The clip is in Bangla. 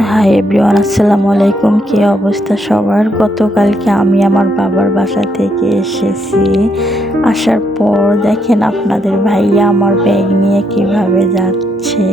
হাই এভরিওয়ান, আসসালামু আলাইকুম। কী অবস্থা সবার? গতকালকে আমি আমার বাবার বাসা থেকে এসেছি। আসার পর দেখেন আপনাদের ভাইয়া আমার ব্যাগ নিয়ে কিভাবে যাচ্ছে।